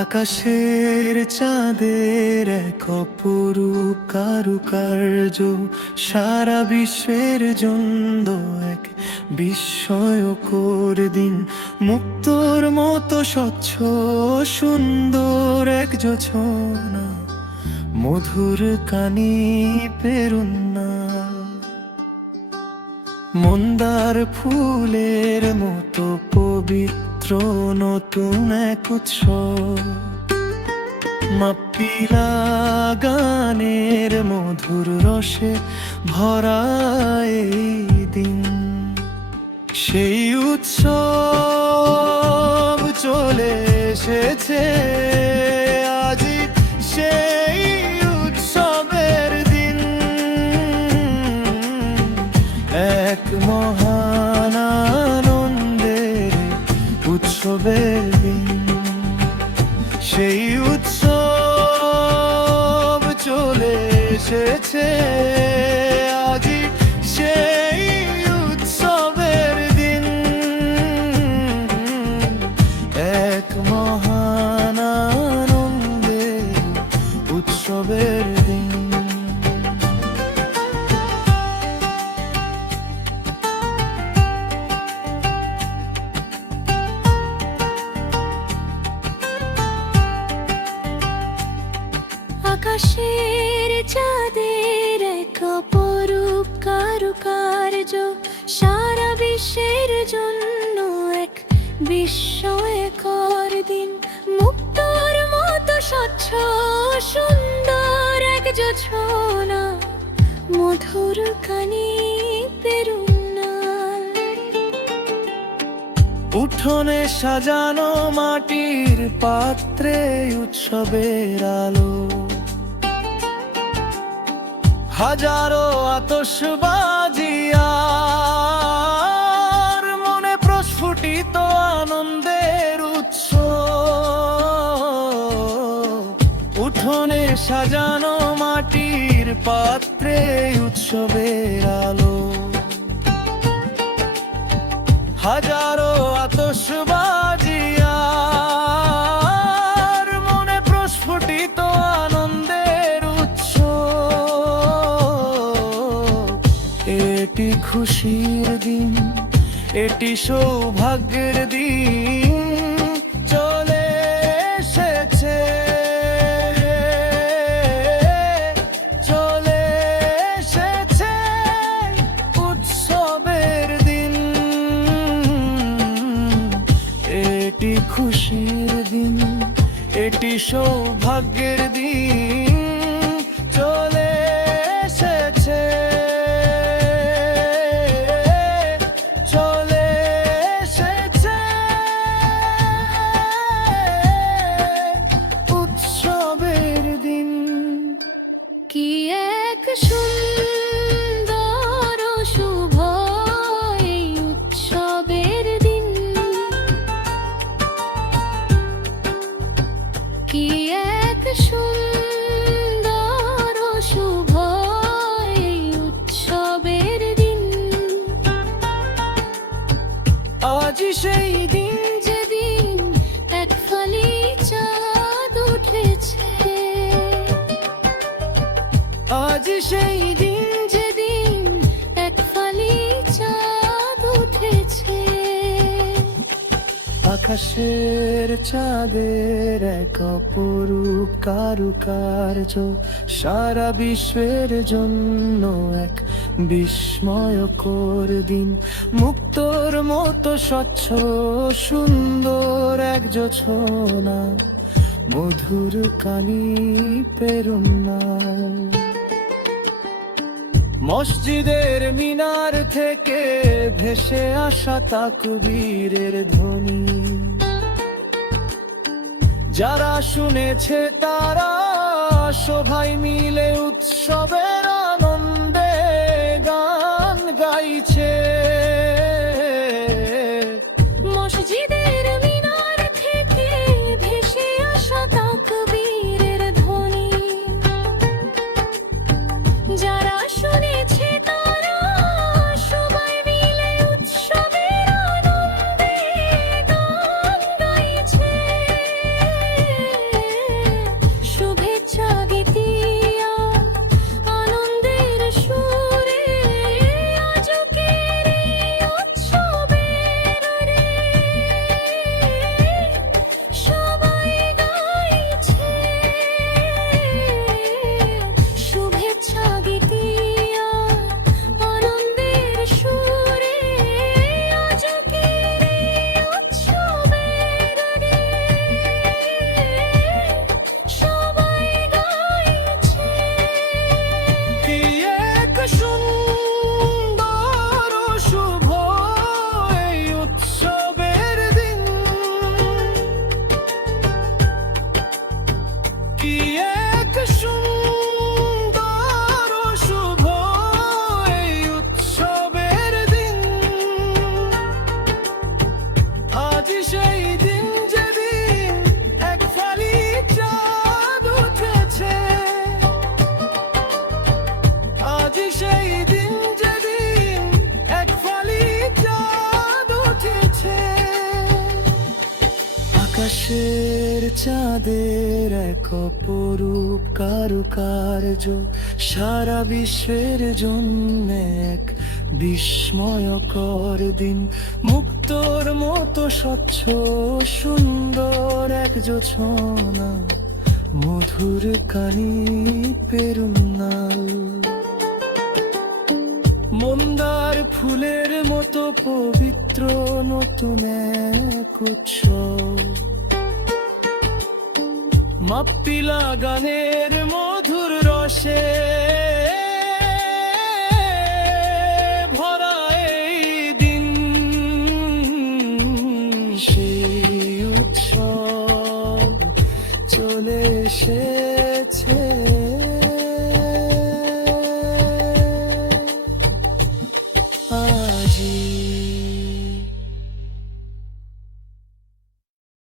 আকাশের চাঁদের এক অপরূপ কারুকার্য সারা বিশ্বের জন্য এক বিস্ময়কর দিন। মুক্তোর মতো স্বচ্ছ সুন্দর এক জোছনা, মধুর কানি পেরুন্না, মন্দার ফুলের মতো পবিত্র নতুন এক উৎসব, মাপ্পিলা গানের মধুর রসে ভরা এই দিন। সেই উৎসব চলে এসেছে আজি, সেই উৎসবের দিন, এক মহান আনন্দের উৎসবের দিন। সেই উৎসব চলে এসেছে আজি, সেই উৎসবের দিন, এক মহান আনন্দের উৎসবের দিন। আকাশের চাঁদের এক অপরূপ কারুকার্য সারা বিশ্বের জন্য এক বিস্ময়কর দিন। মুক্তোর মতো স্বচ্ছ সুন্দর এক জোছনা, মধুর কানি পেরুন্না, উঠোনে সাজানো মাটির পাত্রে উৎসবের আলো, হাজারো আতশবাজি আর মনে প্রস্ফুটিত আনন্দের উৎস। উঠোনে সাজানো মাটির পাত্রে উৎসবের আলো, হাজারো আতশবাজি আর মনে প্রস্ফুটিত আনন্দের উৎস। এটি খুশির দিন, এটি সৌভাগ্যের দিন, চলে এসেছে, চলে এসেছে উৎসবের দিন। এটি খুশির দিন, এটি সৌভাগ্যের দিন, চলে এসেছে, চলে এসেছে উৎসবের দিন। কি এক সুন্দর ও শুভ এই উৎসবের দিন, কি এক সুন্দর ও শুভ এই উৎসবের দিন। আজ সেই দিন, যেদিন এক ফালি চাঁদ উঠেছে, আজ সেই দিন, যেদিন এক ফালি চাঁদ উঠেছে। আকাশের চাঁদের এক অপরূপ কারুকার্য সারা বিশ্বের জন্য এক বিস্ময়কর দিন। মুক্তোর মতো স্বচ্ছ সুন্দর এক জোছনা, মধুর কানি পেরুন্না, মসজিদের মিনার থেকে ভেসে আসা তাকবীরের ধ্বনি, যারা শুনেছে তারা সবাই মিলে উৎসবের আনন্দে গান গাইছে। মসজিদের মিনার থেকে ভেসে আসা তাকবীরের ধ্বনি, যারা শুনেছে তারা সবাই মিলে উৎসবের আনন্দে গান গাইছে। সেই দিন যেদিন এক ফালি চাঁদ উঠেছে, আজি সেই দিন যেদিন এক ফালি চাঁদ উঠেছে। আকাশের চাঁদের এক অপরূপ কারুকার্য সারা বিশ্বের জন্য এক বিস্ময়কর দিন। মুক্তোর মতো স্বচ্ছ সুন্দর এক জোছনা, মধুর কানি পেরুন্নাল, মন্দার ফুলের মতো পবিত্র নতুন এক উৎসব। মাপ্পিলা গানের মধুর রসে ভরা এই দিন, সেই উৎসব চলে এসে